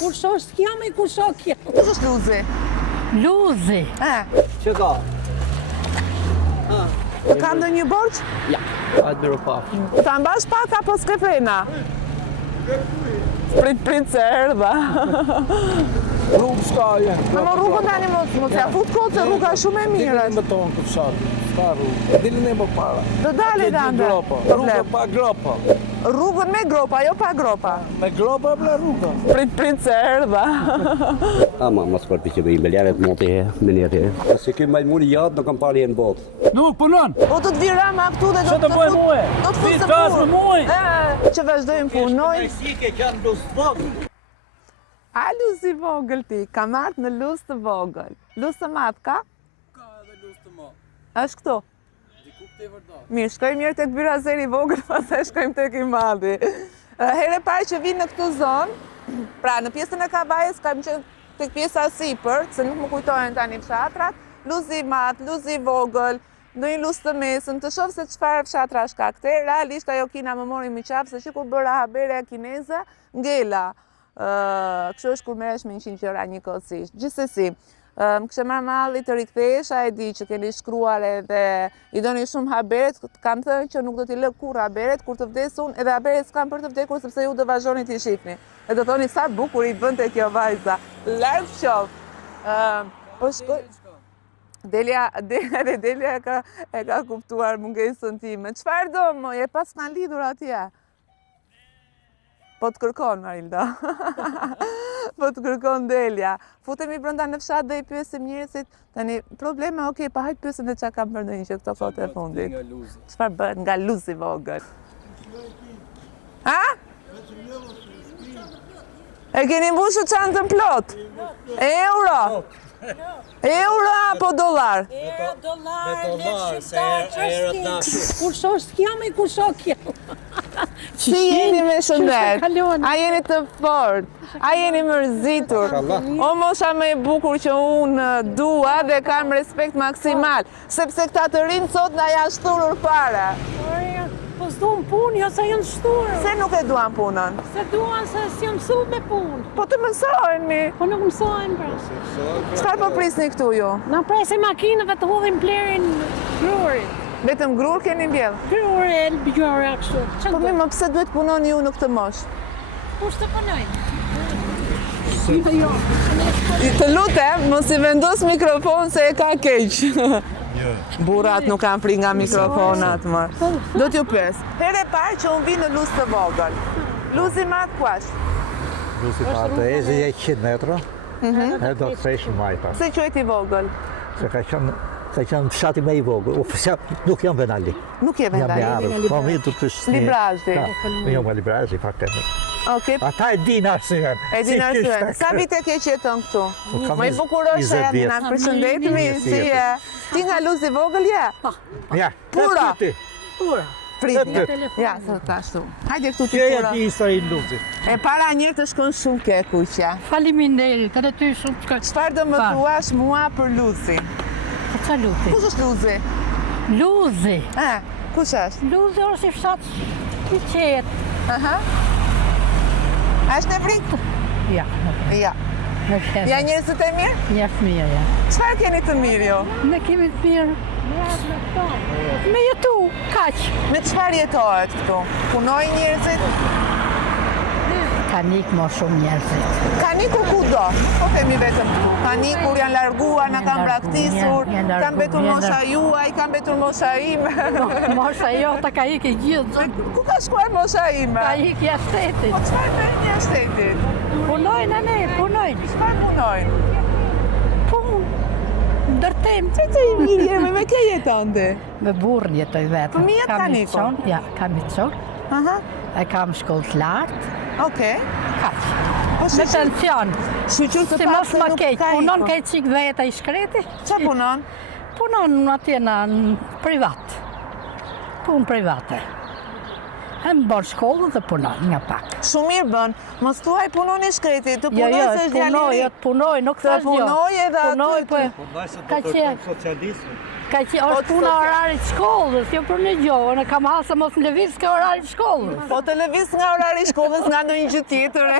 Kur shoh s'kja me kur shoh kja. Kush është Luzi? Luzi. Që ka? Ka ndonjë borxh? Ja, hajtë miro pa. Ta mbash pak apo s'ke pena? Prit se erdha. Rrugë s'ka jenë. Në rrugën tani mos ja fut kot se rruga është shumë e mirë. Dilin me tonë këtë fshatë. S'ka rrugë. Dilin e më para. Do dali dande. Rrugë pa gropa. Rrugën me gropa, jo pa gropa. Me gropa ble rrugë. Prit se erdha. Ama, mos përpi që bëjmë beljaret moti me njëti. Si ky majmuni jatë nuk kam pari e në botë. Nuk punon. Po të t'vi rama këtu dhe Që të bëj muaj? Do të fusë Tas me muaj. Që vazhdojmë punojmë. Si ke qanë lusë vogël. A luzë i vogël ti, ka marrë në luzë të vogël. Luzë të madh ka? Ka edhe lusë të madh. Është këtu? Dikuk të e vërdat. Mirë, shkojmë mirë tek byrazeri i vogël, pastaj shkojmë tek i madhi. Herë e parë që vinë në këtë zonë, pra në pjesën e Kavajës kam qenë tek pjesa sipër, se nuk më kujtohen tani fshatrat, luzë i madh, luzë i vogël, ndonjë luzë të mesëm, të shoh se çfarë fshatrash ka këte. Realisht ajo kina më mori më qafë, se që kur bëra haberja kineze, ngela. Kështu është kur merresh me 100 qëra njëkohësisht. Gjithsesi, më kishte marrë malli të rikthehesha, e di që keni shkruar edhe i doni shumë haberet, kam thënë që nuk do t'i lë kurrë haberet, kur të vdes unë, edhe haberet s'kam për të vdekur sepse ju do vazhdoni t'i shihni. E do thoni sa bukur i bënte kjo vajza. Larg qof. Po shkoj. Delia e ka kuptuar mungesën time. Çfarë do më, je pas kanë lidhur atje? Po të kërkon, Marilda. Po të kërkon Delia. Futemi brenda në fshat dhe i pyesim njerëzit, tani probleme, okej, pa hajt pyesim dhe çka kam bërë ndonjë që këto kohë e fundit. Çfarë bëhet nga luzi i vogël? Ha? E keni mbushur çantën plot? Euro? Euro apo dollar? Dollar, kur shoh s'kja me kur shoh kja. Si jeni me shëndet? A jeni të fort? A jeni mërzitur? O mosha më e bukur që unë dua dhe kam respekt maksimal, sepse këta të rinë sot na janë shturur fare. Po s'duan punë, jo se janë shturë. Se nuk e duan punën? Se duan se s'jam mësu me punë. Po të mësojni. Po nuk mësojnë pra. Çfarë po prisni këtu ju? Na presim makinëve të hodhin plerin grurit. Vetëm grur keni mbjell? Gruri, elbjore, kështu. Po më pse duhet punoni ju në këtë moshë? Kush të punojnë? Të lutem, mos i vendos mikrofon se e ka keq. Burrat nuk kanë frikë nga mikrofonat më. Do t'ju pyes. Herë e parë që unë vi në luzë të vogël. Luzi i madh ku është? Luzi i madh është 100 metra. E do të thesh majta. Se quhet i vogël? Se ka qenë fshati më i vogël. Nuk jam Venali. Nuk je Venali. Po mirë të pyes. Librazhi. Jo, më Librazhi faktikisht. Okej. Ata e din arsyen. E din arsyen. Sa vite ke qeton këtu? Më i bukur është ja, na përshëndetemi, si je? Ti nga luzi i vogël je? Ja. Pura. Pura. Pritje. Ja, sa ashtu. Hajde këtu ti Kjo pura. e di historinë luzit. E para një të shkon shumë ke kuqja. Faleminderit, edhe ty shumë shkoj. Çfarë do më thuash mua për luzi? Po ç'a luti? Kush është luzi? Luzi. Kush është? Luzi është i fshat i qetë. Aha. A është në frikë? Ja. Ja. Ja njerëzit e mirë? Ja fëmija, ja. Çfarë keni të mirë jo? Ne kemi të mirë. Me jetu, kaq. Me çfarë jetohet këtu? Punojnë njerëzit? Ka nikë më shumë njerëzit. Ka nikur kudo, po themi vetëm këtu. Ka nikur, janë larguar, na kanë braktisur, kanë mbetur mosha juaj, kanë mbetur mosha ime. Mosha jota ka ikë gjithë. Ku ka shkuar mosha ime? Ka ikë jashtë shtetit. Po çfarë bëjnë jashtë shtetit? Punojnë ne, punojnë. Çfarë punojnë? Punë. Ndërtim. Që të i mirë jemi, me ke jetonte? Me burrën jetoj vetëm. Fëmijët kanë ikur? Ja, kam i qon. Aha. E kam shkollë të lartë. Okej. Kaq. Po Me pension. Shqyqur të Si pak mos se më nuk keq, ka punon ikur. ke qik veta i shkreti. Qa punon? Punon atje në privat. Punë private. E më bërë shkollën dhe punon nga pak. Shumë mirë bën, mos thuaj punon i shkreti, të Jo, punoj jo, se është djaliri. punoj, nuk Të thash jo. punoj edhe aty. Punoj, po. Punoj se Ka do qenë. të socializmi. Ka që është puna orarit shkollës, jo për në gjohë, në kam hasë mos në lëviz ka orarit shkollës. Po të lëviz nga orari i shkollës nga ndonjë gjë tjetër.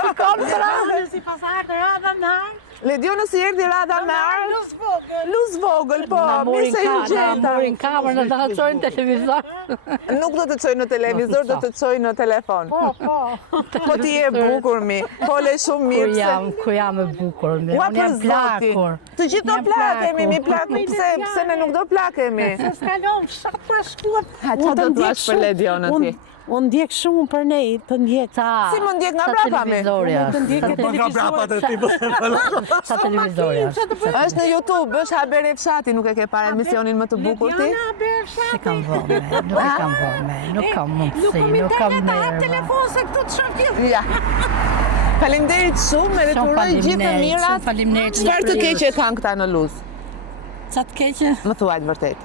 Shikon të Si pasar të rada në arë. Lediona si erdhi rada me arë? Luz vogël, po, mirë se ju gjeta. Na morin kamerë, në të qojnë televizor. Nuk do të çoj në televizor, do të çoj në telefon. Po ti je bukur mi, pole shumë mirë se... Ku jam e bukur, unë Ua jam për zati, plakur. të gjithë do plakemi, mi plak, pse ne nuk do plakemi? Se s'kalon, shatë për shkuat. Ha, qa do të vash për Lediona ti? Unë ndjek shumë për ne, të ndjek. Si më ndjek nga brapa mi? Të ndjek e televizorë. Sa televizorja. Është në YouTube, është Haber e Fshati, nuk e ke parë emisionin më të bukur ti? Lediona Haber Fshati. Si kam vëme, nuk e kam vëme, nuk kam mundësi, nuk kam Nuk nerva. telefon se këtu të shoh gjithë. Ja. Faleminderit shumë, edhe të uroj gjithë të mirat. Faleminderit. Çfarë të keqe kanë këta në Luz? Sa të keqe? Më thuaj të vërtet.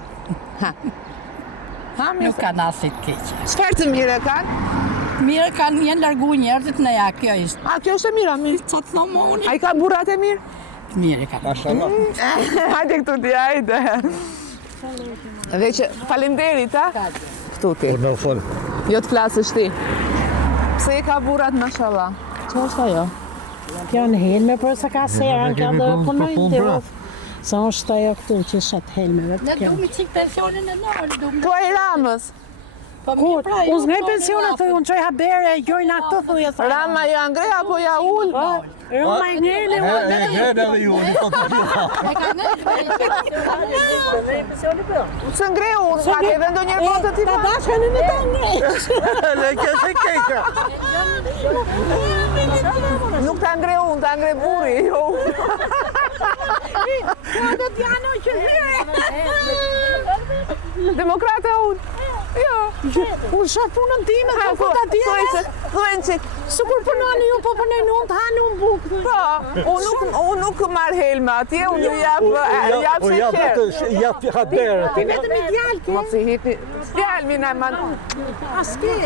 Ha, Nuk kanë asit keqe. çfarë të mire kanë? Mirë kanë jenë largu njerëzit në ja, kjo ishte. A, kjo është e mira, mi. Sa të thomë unë? A i ka burrat e mirë? Mirë kanë. Hajde këtu ti, hajde. Dhe që, faleminderit, ha? Këtu ti. Në fol. Jo të flasësh ti. Pse i ka burrat, mashallah? Që është ajo? Kjo në helme, për se ka serën, kjo dhe punojnë të rrëth. Sa është ajo këtu që shatë helmeve. Ne du mi qik pensionin e nërë, du mi. Po e Ramës. Po Kur, unë zngrej pensionet, thuj, unë qoj habere, gjojnë ato, thuj, e sa. Rama ja ngre apo ja ul? Rama i ngrejnë, Edhe ju, një po të Se ngre unë, ka ke dhe ndonjëherë botë ti ta pa? dashkën e në të ngrejnë. Dhe kjo se kejka. Nuk ta ngre unë, ta ngre burri, jo. Do t'jano që Demokrate unë. Jo. unë shatë punën time, të Po, futa tjere. thuajnë që, Së kur punoni ju, po punoni unë të hani unë bukë. po, unë nuk marr helme atje, unë ju jap sheqer. Jap habere. Ti vetëm i djallë ke. Mos i hipi. Djalmi na Aske.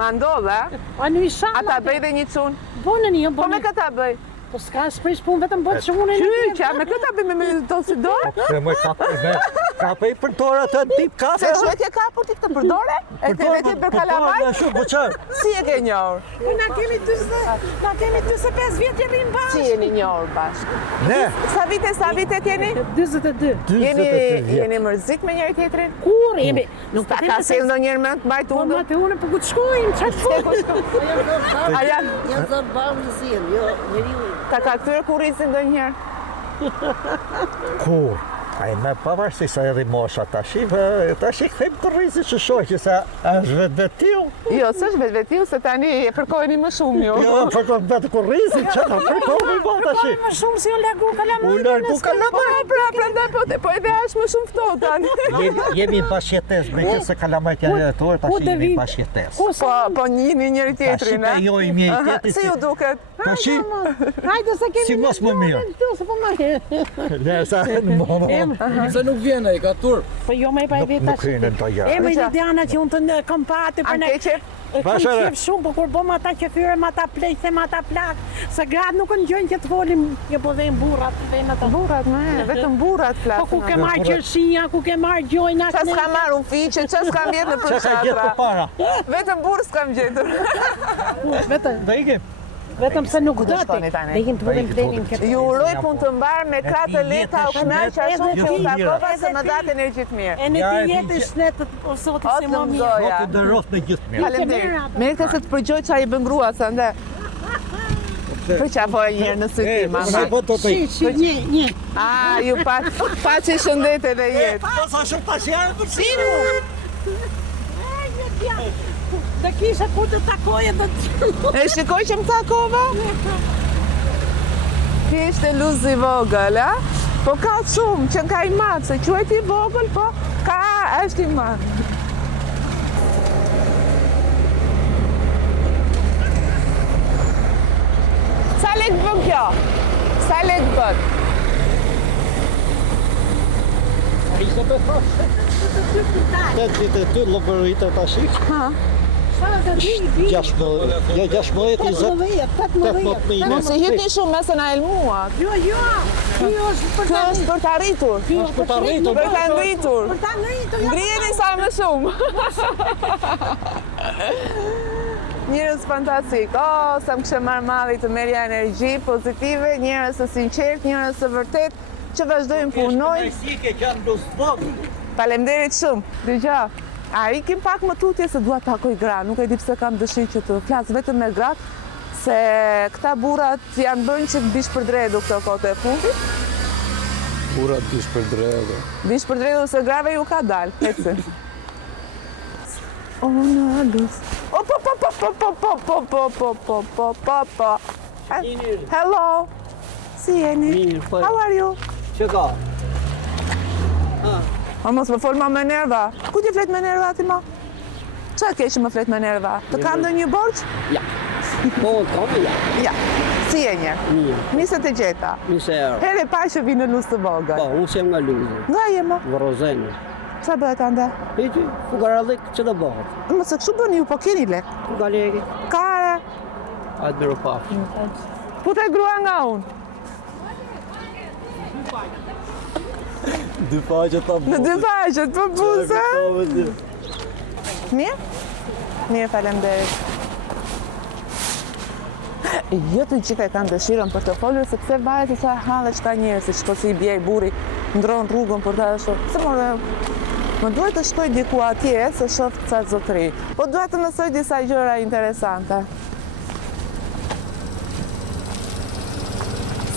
mandodhe, A në isha. ata bëj dhe një çun. Bonën jo, Po me bonën. këta bëj. Po s'ka shprish punë vetëm bëtë që unë e në Qyqja, me këta bëj me do si dorë. Se më kapë i për dorë atë tip kafe. Se kështu e ke kapur ti këtë përdore? E ke për kalamaj? Shumë, po çfarë? Si e ke njohur? Po na kemi 25 vjetë jemi në Si bashkë. jeni njohur bashkë? Ne, Sa vite keni? 22. 23 vjetë. Jeni mërzit me njëri tjetrin? Kur jemi? Nuk Ta ka sjell ndonjëherë me të mbajt Po undë? ma të unë për ku të shkojmë, që të A janë? Janë zonë barëzim, jo njeriu. Ta ka kthyer kurrizin ndonjëherë? Kur? Ai me pavarësisht sa edhe mosha tash kthejmë kurrizit që shoqë se është vetvetiu. Jo, s'është vetvetiu se tani e përkojeni më shumë ju. Jo, për të vetë kurrizit që ta përkohemi po tash. më shumë si unë largu kalamaj. U largu kalamaj. Prandaj po edhe është më shumë ftohtë tani. Jemi në bashkëjetesë, me që se kalamajt janë jetuar, tash Ku të jemi vi? në bashkëjetesë. Po njihni njëri tjetrin, Tash jo i njëri Aha, tjetrit. Si ju duket? Tash Hajde se kemi Si mos më mirë. Këtu, se po marrë. ne sa në moment. Se nuk vjen ai, ka tur. Po jo me i pa i vetë Nuk hynë në të E gjë. me Lidiana që unë të kam pati për An ne. ke qef? E kam Vashare. qef shumë, po kur bom ata që fyrem, ata plejthem, ata plak. Se gratë nuk në gjojnë që të folim, jo po dhejnë burrat, dhejnë ata. Burrat më, vetëm burrat Po ku ke flasin. marrë qërshia, ku ke marrë gjojnë Qa s'ka marrë unë fiqe, qa s'kam vjetë në Që ka gjithë përshatra. për para. Vetëm burë s'kam gjetur. Vetëm, Do ikim. vetëm se nuk do do shkoni ti. tani? Dhe ikim të vëdhem blenin këtë. Ju uroj punë të mbarë me kratë leta o knaqë ashtu që u takova se më datë energjit mirë. E në të jetë e shnetë, o soti O si të më mirë. mdoja. Të dërof në gjithë mirë. Faleminderit. Me këtë se të përgjoj qa i bën grua, së ndë. Për qa po e njërë në sytë, mama. Po të të Si, një. A, ju pa që shëndet edhe jetë. Po sa shumë tash janë për si. Dhe kisha kur të takoje dhe të... E shikoj që më takova? Kishte luzë i vogël, a? Po ka shumë, që ka i madhë, se quhet i vogël, po ka, është i madhë. Sa lek bën kjo? Sa lek bën? Ishte për fashë. Të ditë ty lopëritë tash. Mos i hytni shumë me se na elmuat. Jo, kjo është për Kjo është për të arritur. Për të arritur. Për të ngritur. Për të ngritur. Ngrijeni sa më shumë. Njerëz fantastik. Sa më kishte marrë malli të merja energji pozitive, njerëz të sinqert, njerëz të vërtet që vazhdojnë punojnë. Faleminderit shumë. Dëgjoj. A ikim pak më tutje se dua të takoj gra, nuk e di pse kam dëshirë që të flas vetëm me gratë, se këta burrat janë bënë që bish për dredu këtë kohë e fundit. Burrat bish për dredu. Bish për dredu se grave ju ka dalë, ecën. Oh, në luz. Oh, po. Hello. Si jeni? How are you? Që ka? O mos më fol ma me nerva. Ku ti flet me nerva ti ma? Qa ke që më flet me nerva? Të kam dhe një borç? Ja. Po, kam ja. Ja. Si je njerë? Mirë. Mise të gjeta. Mise erë. Here pa që vi në luzë të vogël. Po, unë sem nga luzë. Nga je më? Vërozeni. Qa bëhet ande? Hiti, fugarallik që të bëhet. Më se kështu bëni ju, po keni lek. Ku ka leki? Kare. Ajtë miru pak. Ku te grua nga unë? Dy faqet ta Në dy faqet, po buse. Mirë? Mirë, falemderit. Jo të gjithë e kanë dëshirën për të folur, sepse varet se sa hallet çka njerëz, si shko si i bjej burri, ndron rrugën për të ashtu. Se më duhet të shkoj diku atje, se shoh ca zotëri. Po duhet të mësoj disa gjëra interesante.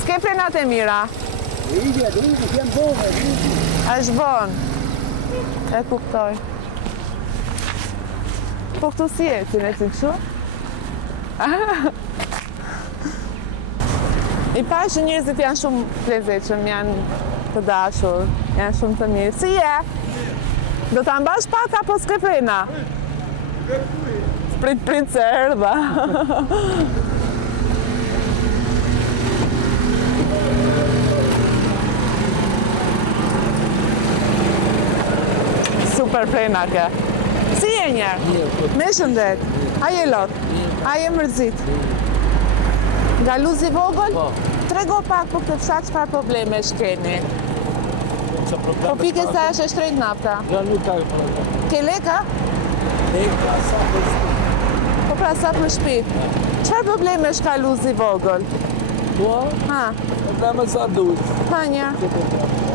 S'ke frenat e mira? Është bon. E kuptoj. Po këtu si ecin kështu? I pa që njerëzit janë shumë plezeqëm, janë të dashur, janë shumë të mirë. Si je? Do ta mbash pak apo s'ke frena? Prit se erdha. Super frena ke. Si je njerë? Me shëndet. A je lot? A je mërzit? Nga luzi vogël? Trego pak për këtë fshat çfarë probleme shkeni. Po pike sa është e shtrenjtë nafta. Ja nuk ka problem. Ke leka? Leka, sa për shpi. Po pra sa për shtëpi. Çfarë probleme është ka luzi vogël? Po, Ha, probleme sa duhet. ha një.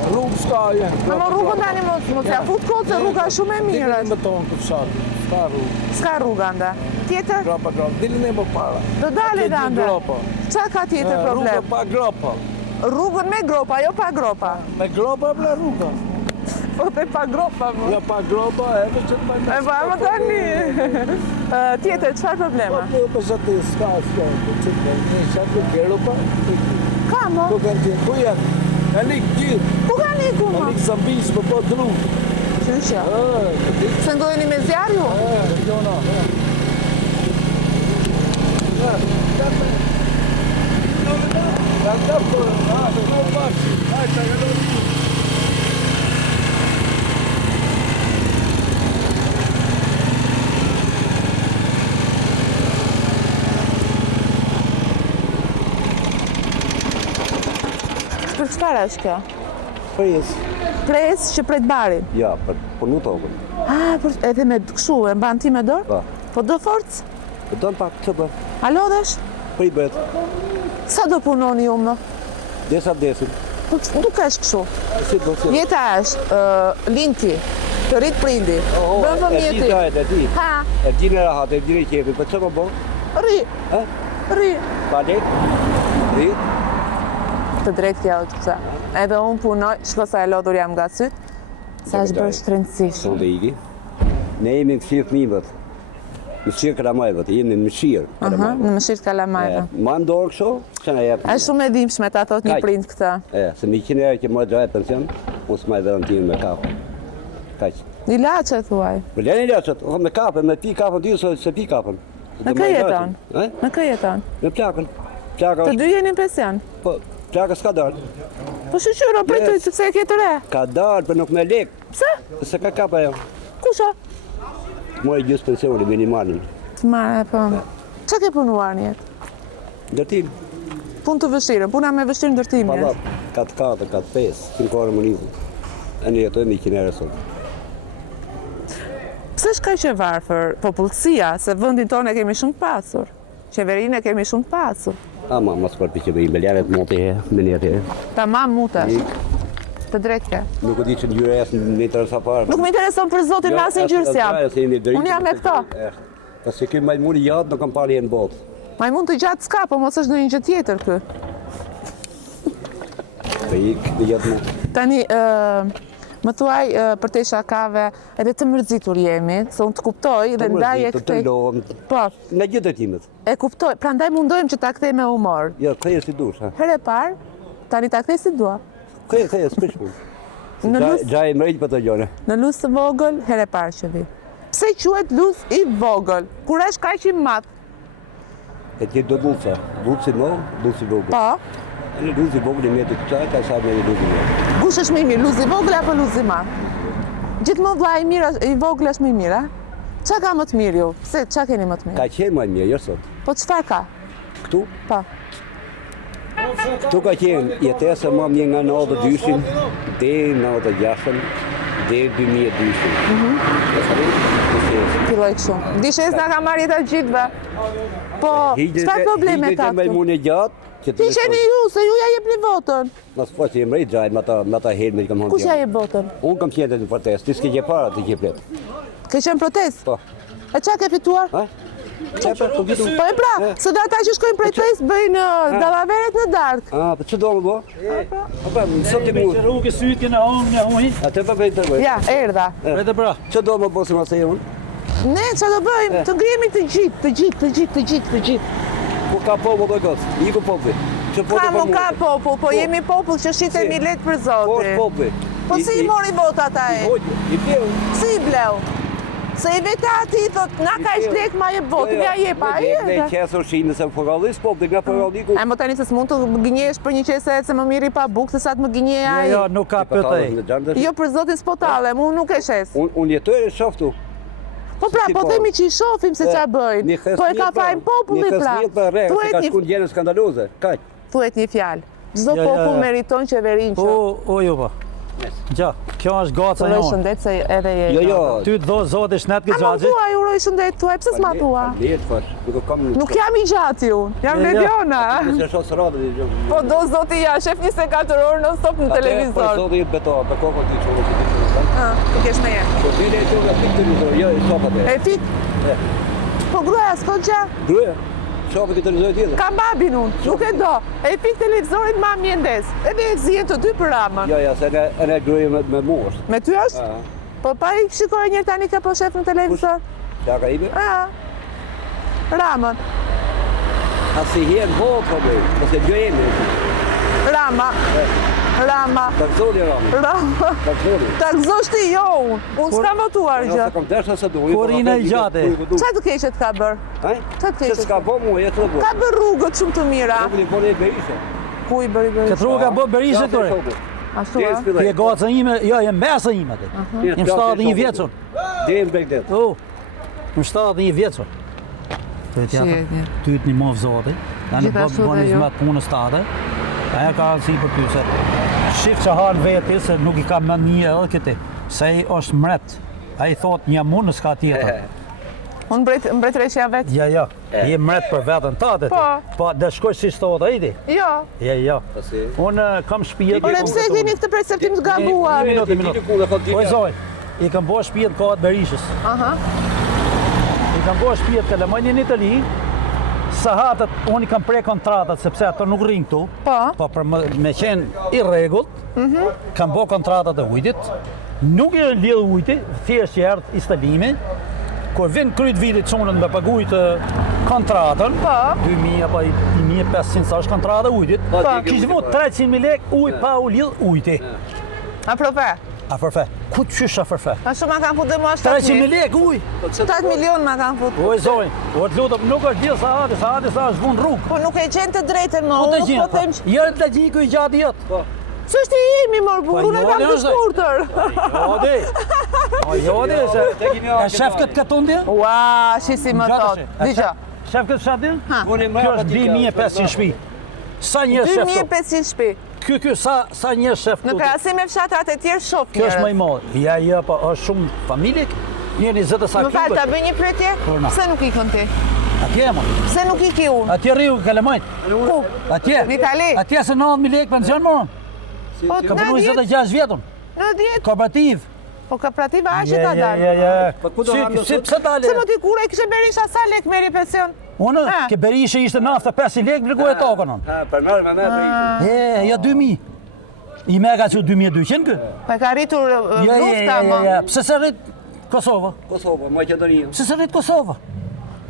Rrugë s'ka jenë. Në më rrugën tani mos ja fut kohë se rruga shumë e mirë Dilin është. me tonë të fshatë. S'ka rrugë. S'ka rruga nda. Tjetër? Grapa. Dilin e më para. Do dalet Atje dy ande. gropa. Qa ka tjetër Rruga problem? pa gropa. Rrugën me gropa, jo pa gropa. Me gropa ble rruga. Po te pa gropa më. Ja pa gropa edhe që të bëjmë. E ba më tani. Tjetër, çfarë probleme? Po për zëtë s'ka. Që të bëjmë. Që të kero pa. Ka mo? Ku kanë tjenë? Ku janë? E likë gjithë. Ku ka niku E mo? likë zambis më po dru. Qysha. Se ndojeni me zjarju? Regiona. Për çfarë është kjo? Pres. Pres që pret barin. Ja, për nuk tokën. Edhe me kështu, e mban ti me dorë? Po. Po do forcë? E do në pak të bërë. A lodhesh? Për i bëtë. Sa do punoni ju më? Desa desin. Po nuk është kështu. Si do si. Jeta është, linki, të rrit prindi, bën fëmijë ti. E di. Ha, E di në rahat, e di në qepi. Për që më bo? rri, E? rri. Pa lek? Ri? Të drejtë kjo është pëse. Edhe unë punoj, shko sa e lodhur jam nga sytë, sa është bërë shtrëndësishme. Son dhe iki. Ne jemi në mëshirë fëmijëve. Mëshirë kalamajve, jemi në mëshirë Aha, kalamajve. në mëshirë kalamajve. Ma ndorë kësho, që në jepë. Është shumë e dimshme ta thot një Kaq. prind këtë. Se mi 100 euro që më gjaj pension, unë s'maj dhe në timë me kapë. Kaq. Ilaçe thuaj. Për leni lachët, me kapën, me pi kapën ty, se pi kapën. Në kë jeton? Në kë jeton? Me plakën. Plaka Të është, dy jeni në pension. po, plaka s'ka darë. Po shqyro, pritë, Yes. sepse e ke të re. Ka darë, për nuk me lek. Pse? Se ka kapa jam. Kusha? Moj gjusë pensioni, minimalin. Të marrë, po. Që ke punuar një jetë? Ndërtim, Punë të vështirë, puna me vështirë ndërtim jetë. palat, 4-4, 4-5, tim kore më nizu. E një jetojmë 100 euro sot. Pse shka që varfër popullësia, se vendin tonë e kemi shumë të pasur. Qeverinë e kemi shumë të pasur. Ama, mos për që bëjmë beljaret monti he, në një he. Tamam mutesh. Të drejtë ke. Nuk e di që njëre esë në interesa parë. Nuk më intereson për zotin në asnjë gjyrës jam. Unë jam me këto. Ta se ky majmuni jatë nuk kam parë jenë botë. Majmun të gjatë s'ka, po mos është në një gjë tjetër kë. Të ikë në jetë mu. Tani, më thuaj për te shakave, edhe të mërzitur jemi, se unë të kuptoj dhe ndaj e Të këtej... lohem, Po, në gjithë drejtimet. e kuptoj, pra ndaj mundojmë që ta kthej me humor. Ja, këje si dush, ha. Herë e parë, tani ta kthej si dua. Këje, s'pish punë. Në lus, Gjaj më rejtë për të gjone. në lus të vogël, herë e parë që vi. Pse quhet lus i vogël, kur është kaq i madh? E tjetë do dulca. Dulci më, dulci vogël. Po, E në dulci vogël i me të këqaj, ka sa me një dulci më. kush është më i mirë, luz i vogël apo luz i madh? Gjithmonë vlla i mirë, i vogël është më i mirë, a? Qa ka më të mirë ju? Pse, qa keni më të mirë? Ka qenë më mirë, jo sot. Po çfarë ka? Këtu? Po. Këtu ka qenë jetesa më mirë nga 92-shin, deri 96-ën, deri 2002-shin. Filloj kështu. Dishes na ka marrë jeta gjithve. Po, çfarë probleme ka Higjete me këtu? mune gjatë, që të Hiqeni ju, se ju ja jepni votën. Mas po që jem rejtë gjajnë, me ta herë me që kam honë Kush ja jep votën? Unë kam qenë në protest, ti s'ke gje para të gje pletë. Ke qenë protest? Po. E qa ke fituar? Ha? Qepe, po vitu. Po e pra, se dhe ata që shkojnë protest bëjnë dallaveret në darkë. A, po që do më bo? Po pra, sot i mund. Rrugë sytje në honë, në honë. Atë pa bëjnë të bëjnë. Ja, erdha. Vete pra. Që do më bo se ma se unë? Ne që do bëjmë? Të ngrihemi të gjithë. Po ka popull do gëtë, i ku populli. Që Ka më ka popull, po jemi popull që shitemi letë për Po është Zotin. populli. Po si i mori votat a e? I pjeu. Si i bleu? Se i vete ati i thot, na ka ish lek ma jep votin, ja jep a i Ne erdha. qesër shinë se përgallis populli, nga përgalliku. E më tani se s'mund të gënjesh për një qese se më miri pa bukë se sa të më gënje a Jo, i. nuk ka pëtej. Jo për Zotin s'po talem, unë nuk e shes. Unë jetoj e shoftu. Po pra, po themi që i shofim se qa bëjnë. Po e ka fajnë populli pra. Një për rrë, se ka Thuet shku në gjenë skandaloze. Kaq. një fjalë. Çdo Ja, ja, popull ja. meriton qeverinë që. O, jo pa. Gja, kjo është gaca Uroj jonë. shëndet se edhe je. Jo. Ty të do zoti shnet A më gëgjaxhi. thua, uroj shëndet, thuaj, pse s'ma thua? Letë fash, nuk kam Nuk jam i gjati unë, jam Ja, ja. Lediona. Nëse shoh së radhë, Po do zoti ja, shef 24 orë në stop në Për televizor. zotë i beto, për kokë ti çon që ti çon. Ti kesh me jenë. Po ti le të çon atë televizor, jo i shopat e. E fik? Po gruaja s'ko gja, Gruaja, shopat i televizor tjetër. kam babin unë, nuk e do. E fik televizorin ma mjendes. Edhe e zihen të dy për Ramën. Ja, se ne gruaja me mosh. Me ty është? Ah, Po pa i shikoj njërë tani ka po shef në televizor. ja ka ime. Ramën, A si hien botë po bëj, ose gjojemi. Rama, Ta zoli ram. Rama. Ta zoli. Ta gëzosh ti jo unë, unë s'kam votuar gjë. Nëse kam dashur se do. Korina i gjate. Qa të keqet ka bërë? Ai? Qa të keqet? S'ka bë mua, jetë do. Ka bërë rrugët shumë të mira. Nuk i bën e bëjse. Ku i bëri bëri? Këtë rrugë ka bë Berisha këtore. Ashtu a? Ti e gaca ime, jo, jem besa ime ti. Jem 71 vjeçur. Dem Begdet. O, jem 71 vjeçur. Ty ty të një mov zoti. Janë Gjithashtu bënë dhe ju. zmat punës tate. Aja ka rëndësi për ty se shif që hanë veti se nuk i ka më një edhe këti. Se ai është mret. Ai thot një mund s'ka tjetër. Unë mbretëreshja vetë? Ja, je mret për veten tate. Po. Po, dhe shkoj si shtot ai ti. Jo. Ja. Unë kam shtëpi. Ore pse keni këtë perceptim të gabuar? Një minutë. Po zoj, i kam bërë shtëpi të kohët Berishës. Aha. I kam bërë shtëpi të Telemonjë në Itali. Sahatët, unë i kam prej kontratat, sepse ato nuk rrinë këtu. Po për me qenë i rregullt, kam bërë kontratat e ujtit. Nuk i lidh ujti, thjesht që erdhë instalimi. Kur vjen kryt vitit çunën me pagujt kontratën, 2000 apo 1500 sa është kontrata e ujtit. Kishte vot 300.000 lekë ujë pa u lidh ujti. A profe? A forfe. Ku qysh a forfe? A shumë ma kanë futë mua 300.000 lekë ujë. 7 milion ma kanë futë. O zoj, o të lutem, nuk është dia sa hati sa është vun rrugë. Po nuk e gjen të drejtën më, Po të unë nuk po them gjenë. Jo të gjiku i gjatë jetë. Ç'është i jemi mor burr, unë jo, kam të është. shkurtër. Jo, Jo, dhe, e shef këtë këtu ndje? Ua, shisi më tot. Dëgjoj. Shef këtë fshatin? Kjo është 2500 shpi. Sa njerëz shef këtu? 2500 shtëpi. Ky sa njerëz shef këtu? Në krahasim me fshatrat e tjerë shoh Kjo është më njerëz. i madh. Ja, po është shumë familje. Një 20 sa Më fal, ta këtu. bëj një pyetje? Pse nuk ikën ti? Atje më. Pse nuk iki unë? Atje rriu Kalamajt. Ku? Atje. Në Itali? Atje se 90.000 lekë pension më. Po Ka punu 26 vjetën. Në 10. Kooperativ. Po kooperativa aqe ta dalë. Ja. Po ku do hamë Si pse dale? Se më t'i kure e kishe Berisha sa lek meri pension? Unë, ke Berisha ishte nafta 500 lekë, bërgoj e tokën unë. Për merë. Ja 2000. I me ka që 2200 kë? Po ka rritur lufta më. Ja. Pse se rrit Kosova? Kosova, Maqedonia. Pse se rrit Kosova?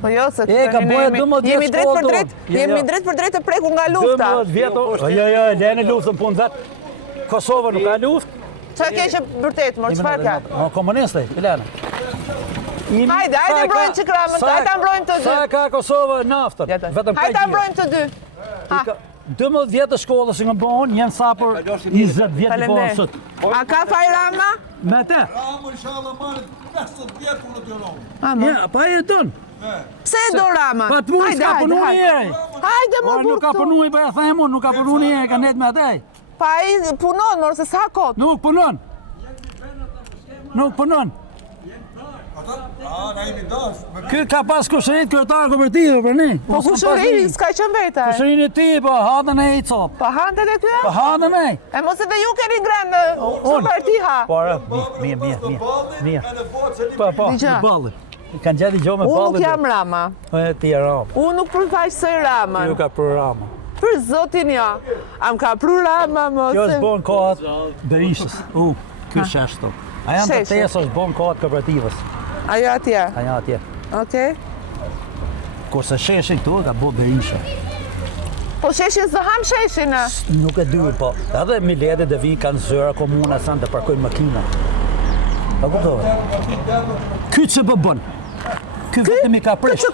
Po jo, se ka bëhet 12 jemi drejt për shkollë drejt, tonë. jemi drejt për drejt të prekur nga lufta. 12 vjeto. Ja, lene luftën punë vetë. Kosova nuk ka luftë. Çfarë keqe vërtet, mor, çfarë ka? Komuniste, Ilana. Hajde mbrojmë çikramën, hajde ta mbrojmë të dy. Sa ka Kosova naftën? Vetëm Hajde ta mbrojmë të dy. 12 vjetë shkollës nga bëhon, jenë sa për 20 vjetë i bëhon sot. A ka Fajrama? Me te? Ramo inshallah marrë 50 vjetë unë të Ramo. Ja, pa e tonë. Pse e do Rama? Pa të mund s'ka punu një eri. Hajde më Nuk ka punu i për e thajmë unë, nuk ka punu një eri, ka net me atej. Pa i punon, mor, se sa kot. Nuk punon. Nuk punon. Na jemi dash. Ky ka pas kushërit kërëtarë kooperative për ne. Po kushërini, s'ka qënë veta. Kushërin e ti, po hadën e i copë. Po handet e kjo? Po hadën e. E mos edhe ju keni ngrënë supertiha. Po, mirë. Po, Dija. balli. Kanë gjati gjo me Unë balli. nuk jam Rama. Ti e Rama. Unë nuk përfaqësoj Ramën. Ju ka për Rama. Për zotin jo. Am ka pru Rama, mos. Kjo është bon kohët Berishës. Ky sheshto. A janë të Sheshi. tesë është bon kohët kooperativës. Ajo atje. A janë atje. Okej. Kurse sheshin këtu ka bo Berisha. Po sheshin zëham sheshin. Nuk e dy, po. Edhe Mileti dhe vinë kanë zëra komuna sa të parkojnë makina. A kuptove? Ky që bë bën. Ky vetëm i ka prish.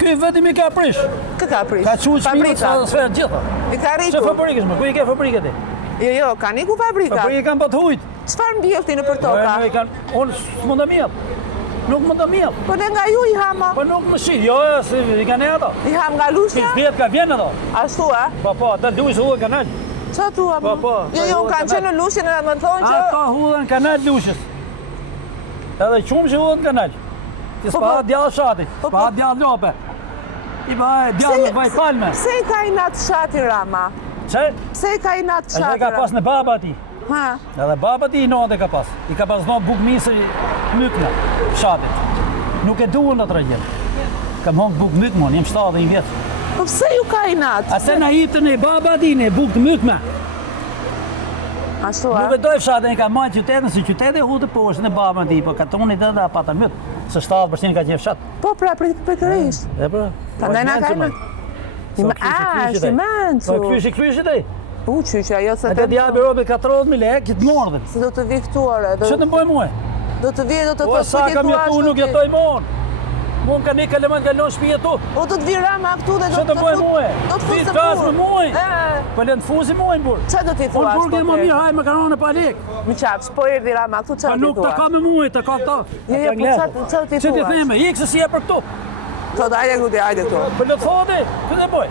Ky vetëm i ka prish. Kë ka prish? Ka çuar shpinën sa sferë gjitha. I ka Se rritur. fabrikës më, ku i ke fabrikat e? Jo, ka niku fabrika. Fabrikë kanë pa të hujt. Çfarë mbjellti në për toka? Unë s'mund të mjep. Nuk mund të mjep. Po ne nga ju i hama. Po nuk më shi, jo, si i kanë ato. I ham nga lusha? 10 ka vjen ato. Ashtu, a? Po, ata luajnë hullën kanal. Qa thua, Po, po. Jo, unë kanë qenë në lushin e më thonë që... Ata hullën kanal lushës. Edhe qumë që hullën kanal. Ti s'pa djallë shati, s'pa djallë lope. I ba djallë vaj palme. Pse i ka i natë shati Rama? Që? Pse i ka i natë Edhe shati ka pas në baba ti. Ha? Edhe baba ti i note ka pas. I ka pas në bukmisë mykna, shatit. Nuk e duhen atë rëgjel. Kam hongë buk myk mon, jem 70 vjetë. Po pse ju ka i natë? Ase na hiptën e baba ti në buk të mykme. Ashtu, a? Nuk e doj fshatën, i ka majtë qytetën, si qytetë e hutë poshtë në babën ti, po katonit edhe a pata mytë. Se 70% ka qenë fshatë. Po, pra, prekërisht. E pra? Prandaj na ka i natë. Është i mencu. Kryshi tej. U, qyqja, jo se E të djabi robit 40.000 lekë, që të mordhin. Se do të vi këtuare. Që të mboj muaj? Do të vi, do të O, sa kam jetu, nuk jetoj mon. Mun ka një kaleman kalon shpije tu. O, do të vi Rama këtu dhe do Që të mboj muaj? Do të Ti fusë t'kas me muaj? Po le të fuzi muaj në burë. Qa do t'i thua? Unë burë më mirë, haj me kanonë e pa lekë. Mi qaps, po erdhi Rama këtu, qa Pa do t'i nuk thua? të ka me muaj, të ka këta. Jo, po qa do t'i Që ti thua? theme, ikë se si e për këtu. Thot, ajde këtu, ajde këtu. Po le të thodi, që të boj?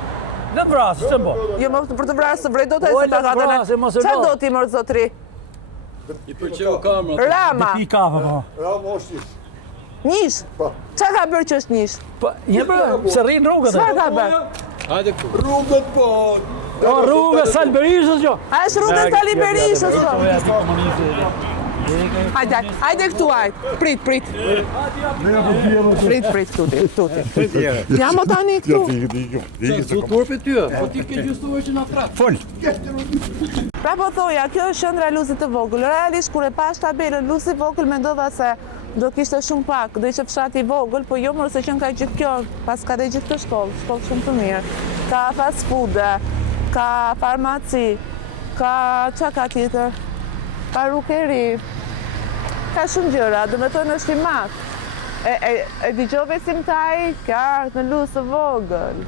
Le të vrasë, që të boj? Jo, më për të vrasë të vrej do të O, e se ta le të vrasë, mos e Qa do. do t'i mërë zotri? I pëlqeu kamera. Rama, Pi kafe, po. Ramo është ish. nish? Qa ka bërë që është nish? Po, një bërë, se rrinë rrugët. Çfarë ka bërë? Hajde rrugët po. O, rrugë Sal Berishës, jo. A është rrugë Sali Berishës, po? Hajde këtu, hajde. Prit. Prit këtu ti. Jam o tani këtu. Pra po thoja, kjo është qendra e Luzit të vogël. Realisht kur e pash tabelën Luzi i vogël mendova se do kishte shumë pak, do ishte fshati i vogël, po jo më se që ka gjithë kjo, pas ka dhe gjithë të shkollë shumë të mirë. Ka fast food, ka farmaci, ka qa ka tjetër, parukeri, ka shumë gjëra, do me thonë është i madh. E dëgjove si më taj, ka ardhë në Luzë të vogël.